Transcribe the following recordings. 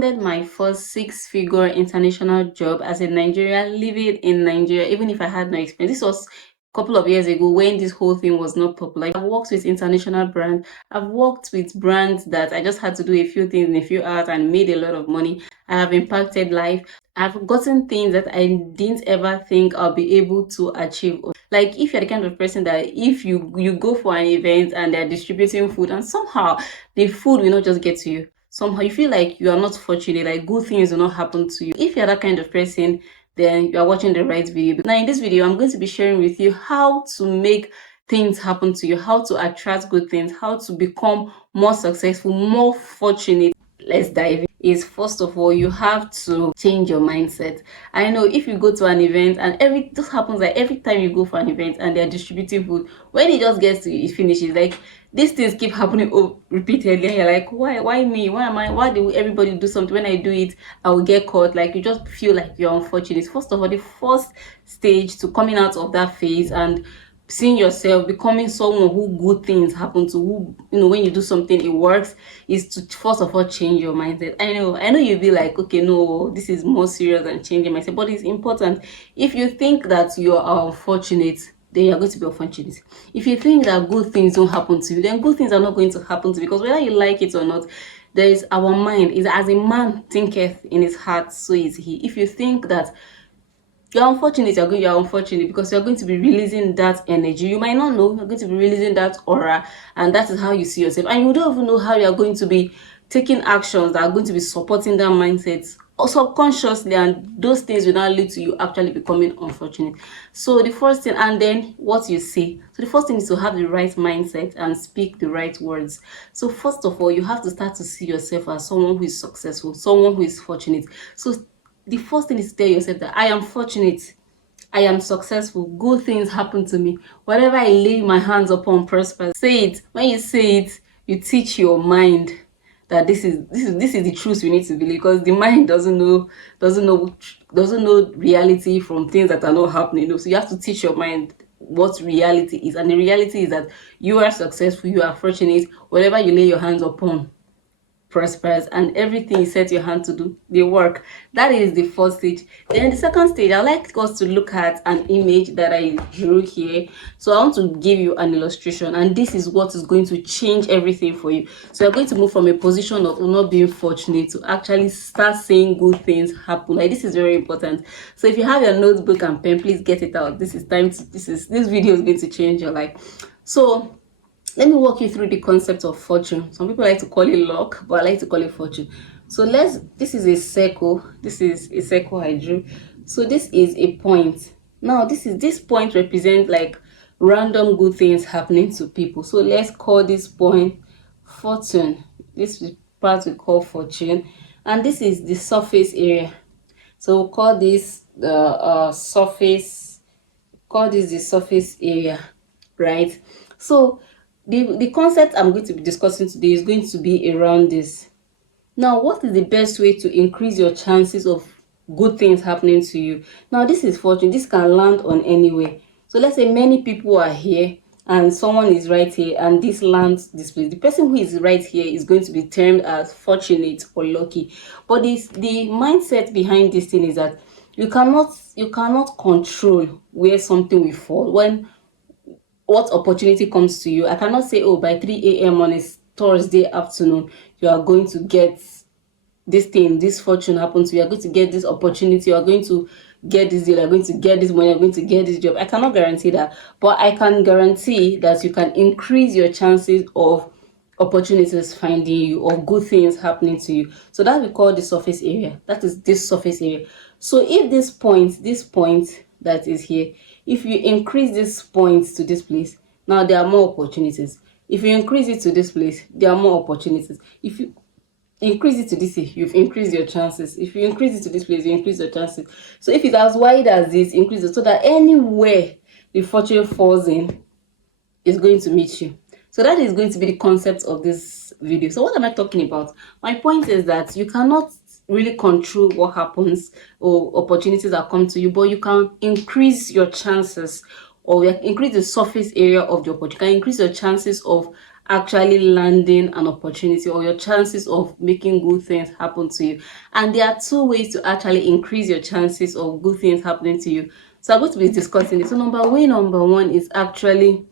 landed my first six-figure international job as a Nigerian living in Nigeria, even if I had no experience. This was a couple of years ago when this whole thing was not popular. I've worked with international brands. I've worked with brands that I just had to do a few things in a few hours and made a lot of money. I have impacted life. I've gotten things that I didn't ever think I'll be able to achieve. Like if you're the kind of person that if you go for an event and they're distributing food and somehow the food will not just get to you, somehow you feel like you are not fortunate, like good things will not happen to you. If you're that kind of person, then you are watching the right video. Now in this video, I'm going to be sharing with you how to make things happen to you, how to attract good things, how to become more successful, more fortunate. Let's dive in. Is first of all, you have to change your mindset. I know if you go to an event and this happens like every time you go for an event and they're distributing food, when it just gets to you, it finishes. Like these things keep happening repeatedly, and you're like, why me? Why do everybody do something? When I do it, I will get caught. Like you just feel like you're unfortunate. First of all, the first stage to coming out of that phase and seeing yourself becoming someone who good things happen to, who when you do something it works, is to first of all change your mindset. I know you'll be like, okay, no, this is more serious than changing mindset, but it's important. If you think that you are unfortunate, then you're going to be unfortunate. If you think that good things don't happen to you, then good things are not going to happen to you, because whether you like it or not, there is our mind is as a man thinketh in his heart, so is he. If you think that you're unfortunate, you're unfortunate because you're going to be releasing that energy. You might not know, you're going to be releasing that aura, and that is how you see yourself. And you don't even know how you're going to be taking actions that are going to be supporting that mindset or subconsciously, and those things will not lead to you actually becoming unfortunate. So the first thing, and then what you say. So the first thing is to have the right mindset and speak the right words. So first of all, you have to start to see yourself as someone who is successful, someone who is fortunate. So the first thing is to tell yourself that I am fortunate, I am successful, good things happen to me. Whatever I lay my hands upon prospers. Say it. When you say it, you teach your mind that this is the truth we need to believe, because the mind doesn't know reality from things that are not happening. So you have to teach your mind what reality is, and the reality is that you are successful, you are fortunate. Whatever you lay your hands upon prospers, and everything you set your hand to do, they work. That is the first stage. Then the second stage, I'd like us to look at an image that I drew here. So I want to give you an illustration, and this is what is going to change everything for you. So you're going to move from a position of not being fortunate to actually start seeing good things happen. Like this is very important. So if you have your notebook and pen, please get it out. This video is going to change your life. So let me walk you through the concept of fortune. Some people like to call it luck, but I like to call it fortune. So this is a circle. This is a circle I drew. So this is a point. Now this point represents like random good things happening to people. So let's call this point fortune. This is part we call fortune. And this is the surface area. So we'll call this the surface. Call this the surface area, right? So the concept I'm going to be discussing today is going to be around this. Now, what is the best way to increase your chances of good things happening to you? Now, this is fortune. This can land on anywhere. So let's say many people are here and someone is right here, and this lands this place. The person who is right here is going to be termed as fortunate or lucky. But the mindset behind this thing is that you cannot control where something will fall. When what opportunity comes to you, I cannot say, oh, by 3 a.m. on a Thursday afternoon, you are going to get this thing, this fortune happens to you, are going to get this opportunity, you are going to get this deal, you are going to get this money, you are going to get this job. I cannot guarantee that, but I can guarantee that you can increase your chances of opportunities finding you, or good things happening to you. So that we call the surface area. That is this surface area. So if this point that is here, if you increase this point to this place, now there are more opportunities. If you increase it to this place, there are more opportunities. If you increase it to this, you've increased your chances. If you increase it to this place, you increase your chances. So if it's as wide as this, increase it so that anywhere the fortune falls in is going to meet you. So that is going to be the concept of this video. So what am I talking about? My point is that you cannot really control what happens or opportunities that come to you, but you can increase your chances, or increase the surface area of the opportunity. You can increase your chances of actually landing an opportunity, or your chances of making good things happen to you. And there are two ways to actually increase your chances of good things happening to you. So I'm going to be discussing it. So number one is actually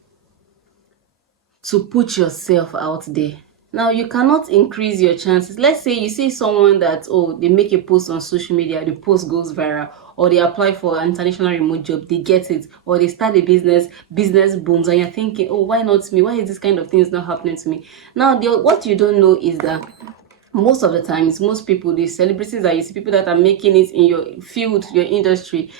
to put yourself out there. Now, you cannot increase your chances. Let's say you see someone that, oh, they make a post on social media, the post goes viral, or they apply for an international remote job, they get it, or they start a business booms, and you're thinking, oh, why not me? Why is this kind of things not happening to me? Now, what you don't know is that most of the times, most people, the celebrities that you see, people that are making it in your field, your industry,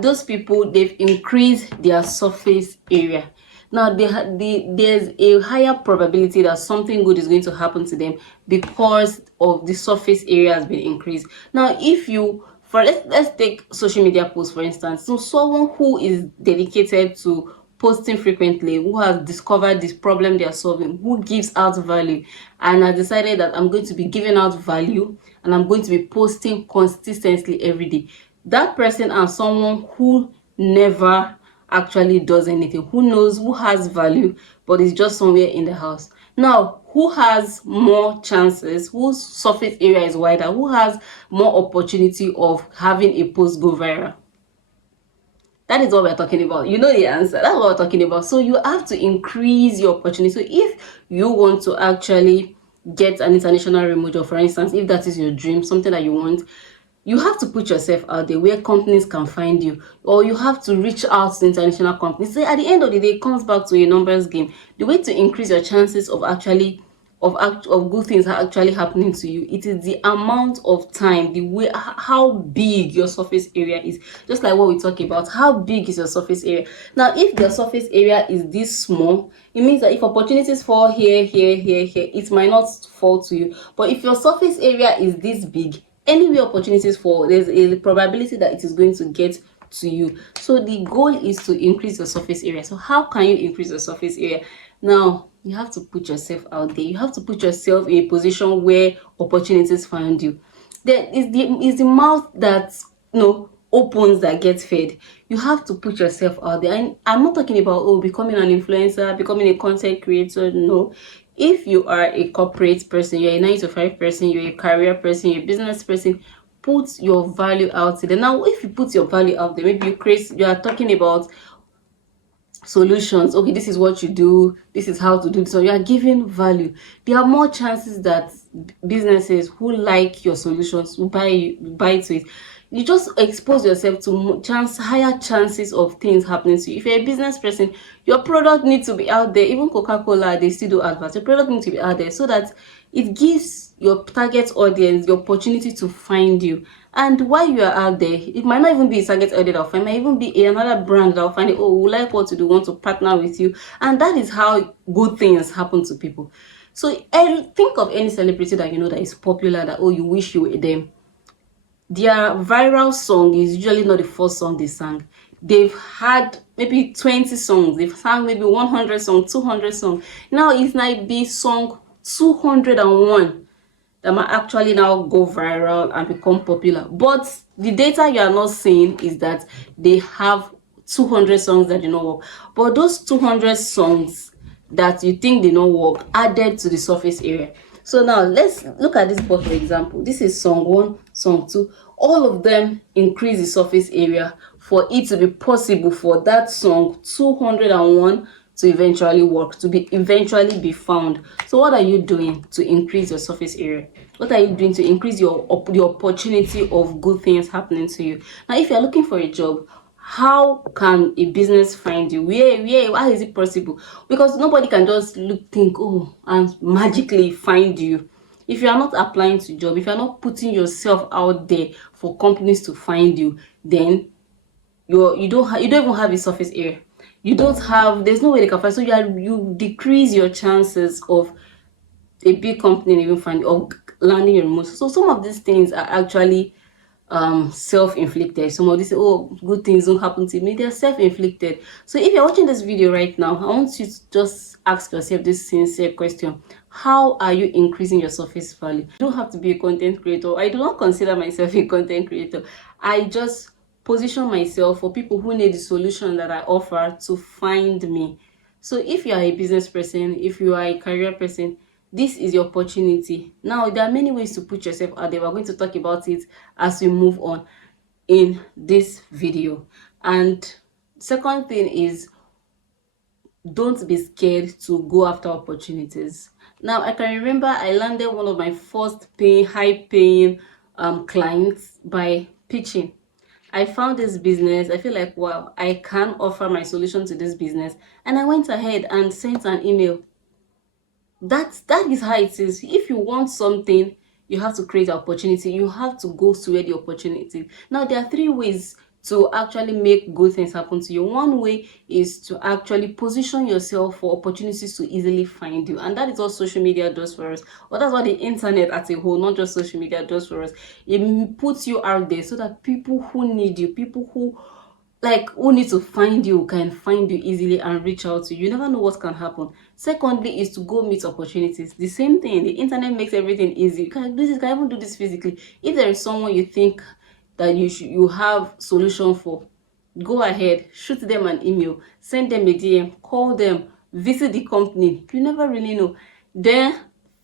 those people, they've increased their surface area. Now, there's a higher probability that something good is going to happen to them because of the surface area has been increased. Now, if you, let's take social media posts for instance. So someone who is dedicated to posting frequently, who has discovered this problem they are solving, who gives out value, and has decided that I'm going to be giving out value and I'm going to be posting consistently every day. That person and someone who never actually does anything, who knows, who has value, but is just somewhere in the house. Now, who has more chances, whose surface area is wider, who has more opportunity of having a post go viral? That is what we're talking about. You know the answer. That's what we're talking about. So you have to increase your opportunity. So if you want to actually get an international remote job, for instance, if that is your dream, something that you want, you have to put yourself out there where companies can find you, or you have to reach out to international companies. So at the end of the day, it comes back to a numbers game. The way to increase your chances of actually of good things are actually happening to you, it is the amount of time, the way, how big your surface area is. Just like what we talk about, how big is your surface area? Now, if your surface area is this small, it means that if opportunities fall here, it might not fall to you. But if your surface area is this big, anywhere opportunities fall, there's a probability that it is going to get to you. So the goal is to increase your surface area. So how can you increase your surface area? Now, you have to put yourself out there. You have to put yourself in a position where opportunities find you. There is the mouth that, opens that gets fed. You have to put yourself out there. And I'm not talking about becoming an influencer, becoming a content creator. No. If you are a corporate person, you're a 9 to 5 person, you're a career person, you're a business person, put your value out there. Now, if you put your value out there, maybe you are talking about solutions. Okay, this is what you do, this is how to do this. So you are giving value. There are more chances that businesses who like your solutions will buy to it. You just expose yourself to higher chances of things happening to you. If you're a business person, your product needs to be out there. Even Coca-Cola, they still do adverts. Your product needs to be out there so that it gives your target audience the opportunity to find you. And while you are out there, it might not even be a target audience that will find, it might even be another brand that will find it. Oh, we like what you do, want to partner with you. And that is how good things happen to people. So think of any celebrity that you know that is popular, that you wish you were them. Their viral song is usually not the first song they sang. They've had maybe 20 songs. They've sang maybe 100 songs, 200 songs. Now it might be song 201 that might actually now go viral and become popular. But the data you are not seeing is that they have 200 songs that do not work. But those 200 songs that you think they not work added to the surface area. So now let's look at this board, for example. This is song 1, song 2. All of them increase the surface area for it to be possible for that song 201 to eventually work, to eventually be found. So what are you doing to increase your surface area? What are you doing to increase the opportunity of good things happening to you? Now, if you're looking for a job, how can a business find you? How is it possible? Because nobody can just think, and magically find you. If you are not applying to job, if you are not putting yourself out there for companies to find you, then you don't even have a surface area. There's no way they can find. So you decrease your chances of a big company even finding or landing your remote. So some of these things are actually self-inflicted. Some of these good things don't happen to me, they're self-inflicted. So if you're watching this video right now, I want you to just ask yourself this sincere question: how are you increasing your surface value? You don't have to be a content creator. I do not consider myself a content creator. I just position myself for people who need the solution that I offer to find me. So if you are a business person, if you are a career person, this is your opportunity. Now, there are many ways to put yourself out there. We're going to talk about it as we move on in this video. And second thing is, don't be scared to go after opportunities. Now, I can remember I landed one of my first high paying clients by pitching. I found this business. I feel like, wow, I can offer my solution to this business. And I went ahead and sent an email. That is how it is. If you want something, you have to create an opportunity. You have to go to where the opportunity. Now, there are three ways to actually make good things happen to you. One way is to actually position yourself for opportunities to easily find you, and that is what social media does for us. Or that's what the internet as a whole, not just social media, does for us. It puts you out there so that people who need you, people who need to find you, can find you easily and reach out to you. You never know what can happen. Secondly is to go meet opportunities. The same thing, the internet makes everything easy. You can do this, you can even do this physically. If there is someone you think that you have solution for, go ahead, shoot them an email, send them a DM, call them, visit the company. You never really know. Then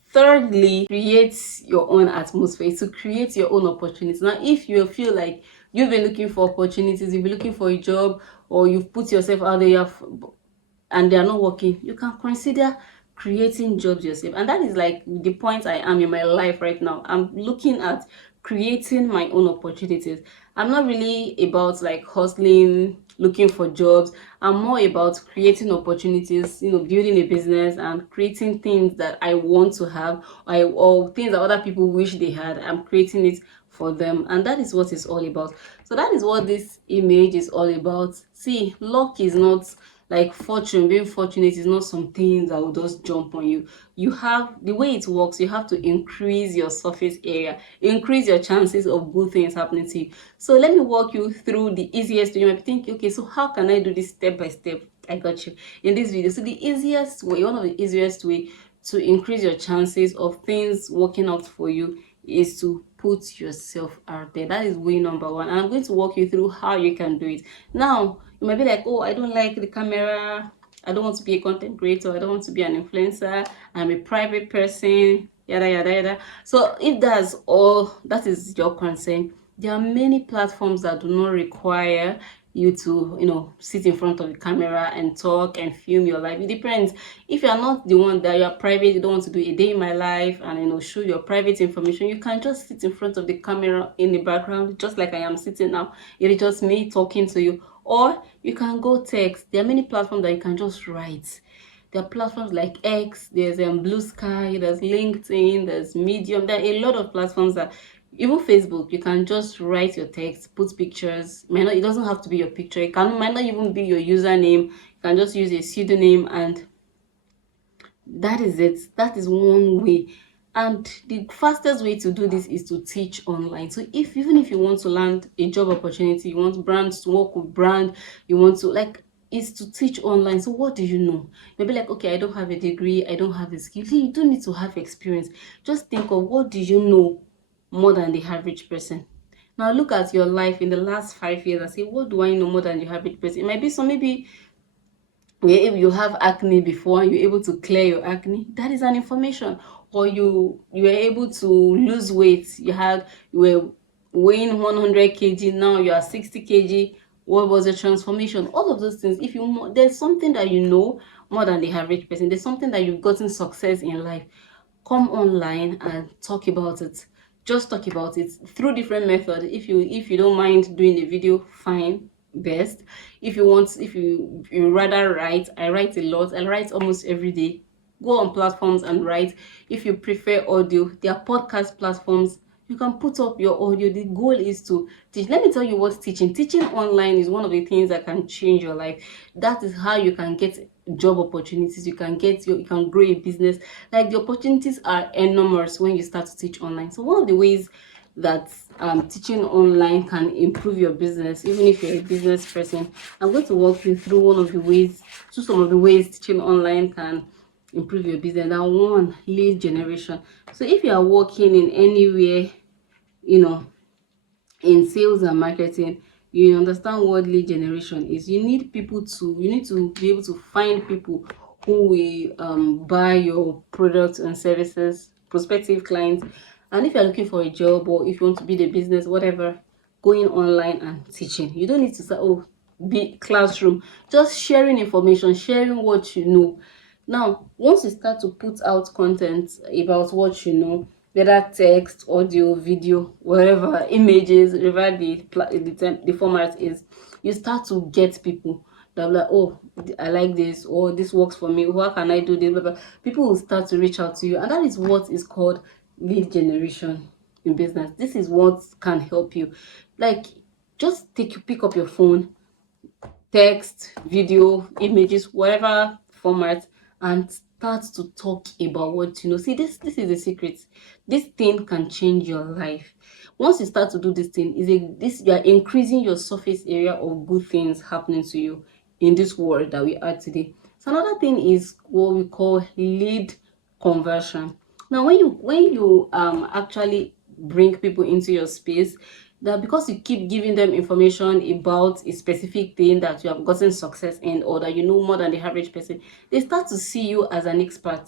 thirdly, create your own atmosphere, to create your own opportunities. Now, if you feel like you've been looking for opportunities, you've been looking for a job, or you've put yourself out there and they are not working, you can consider creating jobs yourself. And that is like the point I am in my life right now. I'm looking at creating my own opportunities. I'm not really about like hustling, looking for jobs. I'm more about creating opportunities, building a business and creating things that I want to have, or things that other people wish they had. I'm creating it for them, and that is what it's all about. So that is what this image is all about. See, luck is not like fortune. Being fortunate is not some things that will just jump on you. You have, the way it works, you have to increase your surface area, increase your chances of good things happening to you. So let me walk you through the easiest way. You might be thinking, okay, so how can I do this step by step? I got you in this video. So the easiest way, one of the easiest way to increase your chances of things working out for you, is to put yourself out there. That is way number one, and I'm going to walk you through how you can do it. Now, you might be like, oh, I don't like the camera, I don't want to be a content creator, I don't want to be an influencer, I'm a private person, yada yada yada. So if that's all, that is your concern, there are many platforms that do not require you to sit in front of the camera and talk and film your life. It depends. If you're not the one that you're private, you don't want to do a day in my life and show your private information, you can just sit in front of the camera in the background, just like I am sitting now. It is just me talking to you. Or you can go text. There are many platforms that you can just write. There are platforms like X, there's Blue Sky, there's LinkedIn, there's Medium. There are a lot of platforms that, even Facebook, you can just write your text, put pictures. It doesn't have to be your picture. Might not even be your username. You can just use a pseudonym, and that is it. That is one way. And the fastest way to do this is to teach online. So even if you want to land a job opportunity, you want brands to work with brand, you want to is to teach online. So what do you know? Maybe like, okay, I don't have a degree, I don't have a skill. You don't need to have experience. Just think of, what do you know more than the average person? Now look at your life in the last 5 years and say, what do I know more than the average person? It might be maybe if you have acne before and you're able to clear your acne, that is an information. Or you were able to lose weight, you were weighing 100 kg, now you are 60 kg. What was the transformation? All of those things. If there's something that you know more than the average person, there's something that you've gotten success in life, come online and talk about it. Just talk about it through different methods. If you don't mind doing a video, fine, best. If you rather write, I write a lot. I write almost every day. Go on platforms and write. If you prefer audio, there are podcast platforms. You can put up your audio. The goal is to teach. Let me tell you what teaching online is one of the things that can change your life. That is how you can get job opportunities. You can grow a business. Like, the opportunities are enormous when you start to teach online. So one of the ways that teaching online can improve your business, even if you're a business person, I'm going to walk you through some of the ways teaching online can improve your business. Now, one, lead generation. So if you are working in anywhere, in sales and marketing, you understand what lead generation is. You need to be able to find people who will buy your products and services, prospective clients. And if you're looking for a job, or if you want to build a business, whatever, going online and teaching. You don't need to say, oh, be classroom, just sharing information, sharing what you know. Now, once you start to put out content about what you know, whether text, audio, video, whatever, images, whatever the format is, you start to get people that will like, oh, I like this, or this works for me, how can I do this, blah, blah. People will start to reach out to you, and that is what is called lead generation in business. This is what can help you. Like, just pick up your phone, text, video, images, whatever format, and start to talk about what you know. See, this is the secret. This thing can change your life. Once you start to do this thing, you are increasing your surface area of good things happening to you in this world that we are today. So another thing is what we call lead conversion. Now, when you actually bring people into your space, that because you keep giving them information about a specific thing that you have gotten success in, or that you know more than the average person, they start to see you as an expert.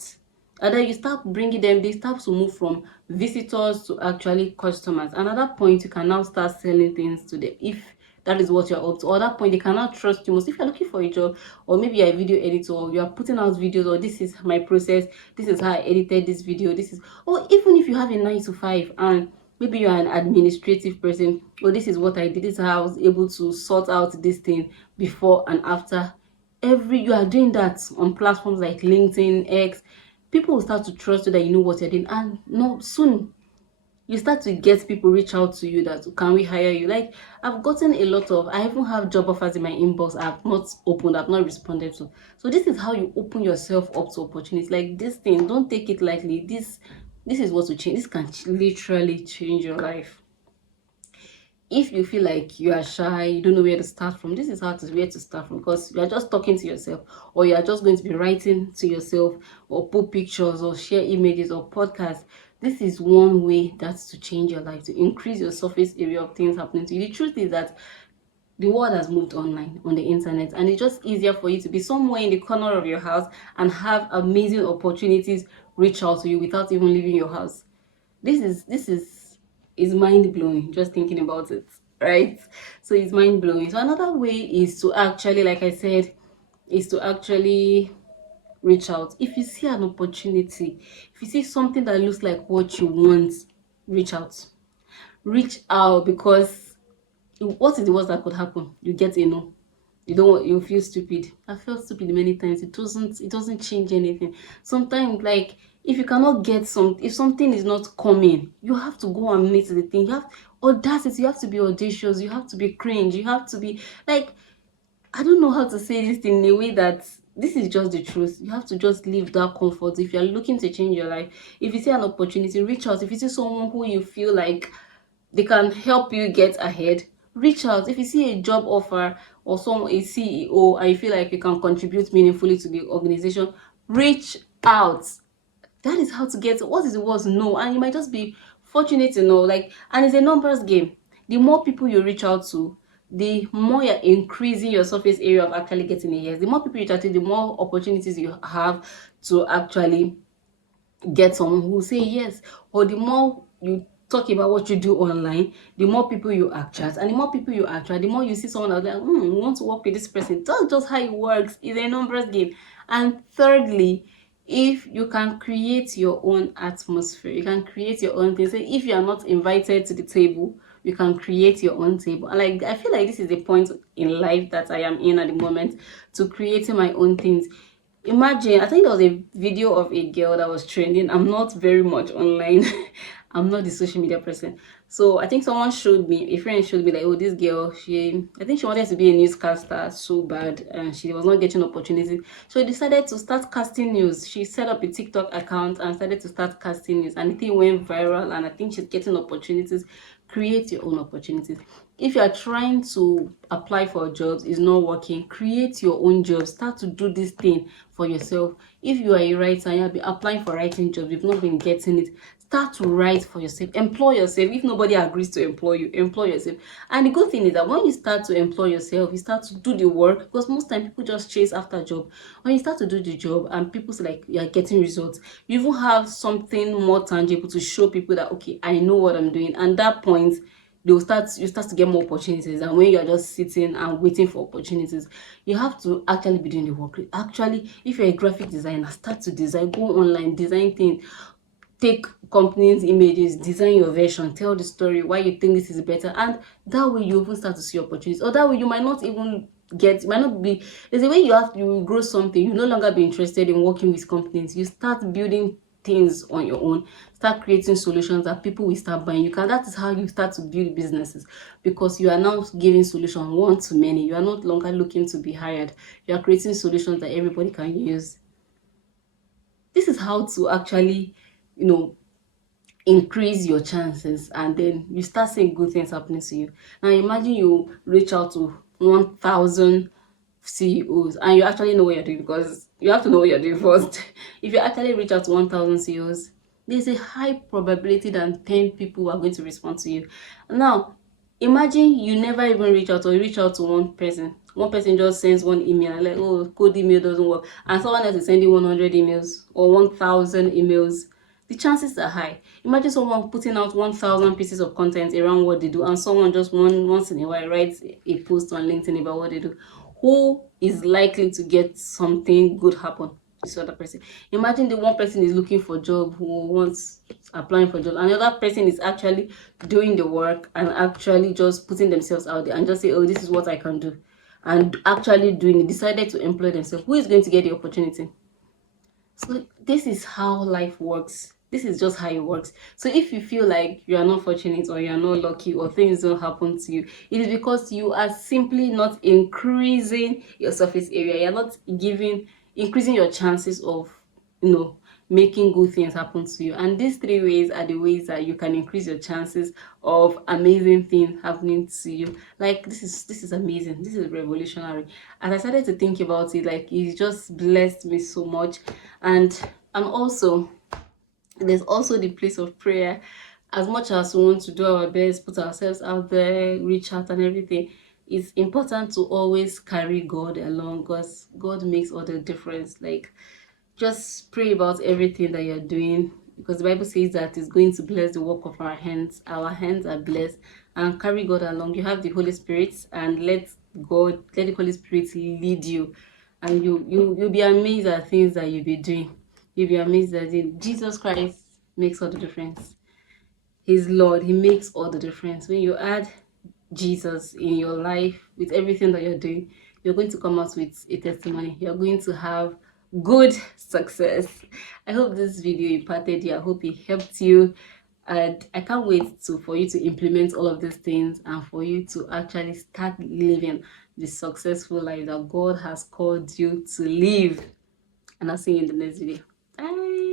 And then you start bringing them, they start to move from visitors to actually customers. And at that point, you can now start selling things to them if that is what you're up to. Or at that point, they cannot trust you most. If you're looking for a job, or maybe you're a video editor, or you are putting out videos, or this is my process, this is how I edited this video, this is, or even if you have a 9 to 5 and maybe you're an administrative person, or this is what I did, this is how I was able to sort out this thing before and after. You are doing that on platforms like LinkedIn, X, people will start to trust you that you know what you're doing, and no, soon you start to get people reach out to you that can we hire you. Like, I've gotten a lot of, I even have job offers in my inbox I've not opened, I've not responded to. So this is how you open yourself up to opportunities. Like, this thing, don't take it lightly. This is what will change. This can literally change your life. If you feel like you are shy, you don't know where to start from, this is where to start from, because you are just talking to yourself, or you are just going to be writing to yourself, or put pictures, or share images, or podcasts. This is one way that's to change your life, to increase your surface area of things happening to you. The truth is that the world has moved online on the internet, and it's just easier for you to be somewhere in the corner of your house and have amazing opportunities reach out to you without even leaving your house. This is mind blowing just thinking about it, right? So it's mind blowing. So another way is to actually, like I said, is to actually reach out. If you see an opportunity, if you see something that looks like what you want, reach out. Reach out, because what is the worst that could happen? You get a no. You feel stupid. I felt stupid many times. It doesn't change anything. Sometimes, like, if you cannot get if something is not coming, you have to go and meet the thing. You have audacity, you have to be audacious, you have to be cringe, you have to be like, I don't know how to say this in a way that this is just the truth. You have to just leave that comfort. If you're looking to change your life, if you see an opportunity, reach out. If you see someone who you feel like they can help you get ahead, reach out. If you see a job offer, or a CEO, and you feel like you can contribute meaningfully to the organization, reach out. That is how to get, what is the worst? No. And you might just be fortunate to know, like, and it's a numbers game. The more people you reach out to, the more you're increasing your surface area of actually getting a yes. The more people you reach out to, the more opportunities you have to actually get someone who will say yes. Or the more you talk about what you do online, the more people you attract, and the more people you attract, the more you see someone out there, we want to work with this person. That's just how it works. It's a numbers game. And thirdly, if you can create your own atmosphere, you can create your own thing. So if you are not invited to the table, you can create your own table. And like, I feel like this is the point in life that I am in at the moment, to creating my own things. Imagine, I think there was a video of a girl that was trending. I'm not very much online. I'm not the social media person. So I think someone showed me, a friend showed me, like, oh, this girl, I think she wanted to be a newscaster so bad, and she was not getting opportunities. So she decided to start casting news. She set up a TikTok account and started to start casting news, and the thing went viral, and I think she's getting opportunities. Create your own opportunities. If you are trying to apply for jobs, it's not working, create your own job. Start to do this thing for yourself. If you are a writer and you've been applying for writing jobs, you've not been getting it, start to write for yourself, employ yourself. If nobody agrees to employ you, employ yourself. And the good thing is that when you start to employ yourself, you start to do the work, because most time people just chase after a job. When you start to do the job and people say like you're getting results, you even have something more tangible to show people that okay, I know what I'm doing. And that point, you start to get more opportunities. And when you're just sitting and waiting for opportunities, you have to actually be doing the work. Actually, if you're a graphic designer, start to design, go online, design things, take companies images, design your version, tell the story why you think this is better. And that way you even start to see opportunities. Or that way you might not even get, might not be, there's a way you grow something. You no longer be interested in working with companies. You start building things on your own, start creating solutions that people will start buying. That is how you start to build businesses, because you are now giving solution one to many. You are not longer looking to be hired. You are creating solutions that everybody can use. This is how to actually, increase your chances, and then you start seeing good things happening to you. Now imagine you reach out to 1,000 CEOs and you actually know what you're doing, because you have to know what you're doing first. If you actually reach out to 1,000 CEOs, there's a high probability that 10 people are going to respond to you. Now imagine you never even reach out, or you reach out to one person. One person just sends one email like, oh, code email doesn't work, and someone else is sending 100 emails or 1,000 emails. The chances are high. Imagine someone putting out 1,000 pieces of content around what they do, and someone just once in a while writes a post on LinkedIn about what they do. Who is likely to get something good happen? This other person. Imagine the one person is looking for a job, who wants applying for a job, and the other person is actually doing the work and actually just putting themselves out there and just say, oh, this is what I can do, and actually doing it, decided to employ themselves. Who is going to get the opportunity? So this is how life works. This is just how it works. So if you feel like you are not fortunate, or you are not lucky, or things don't happen to you, it is because you are simply not increasing your surface area. You're not increasing your chances of, making good things happen to you. And these three ways are the ways that you can increase your chances of amazing things happening to you. Like this is amazing. This is revolutionary. As I started to think about it, like it just blessed me so much. And also, there's also the place of prayer. As much as we want to do our best, put ourselves out there, reach out and everything, it's important to always carry God along, because God makes all the difference. Like, just pray about everything that you're doing, because the Bible says that it's going to bless the work of our hands. Our hands are blessed, and carry God along. You have the Holy Spirit, and let the Holy Spirit lead you, and you'll be amazed at things that you'll be doing. You'll be amazed that Jesus Christ makes all the difference. He's Lord. He makes all the difference. When you add Jesus in your life with everything that you're doing, you're going to come out with a testimony. You're going to have good success. I hope this video imparted you. I hope it helped you. And I can't wait for you to implement all of these things, and for you to actually start living the successful life that God has called you to live. And I'll see you in the next video. Bye.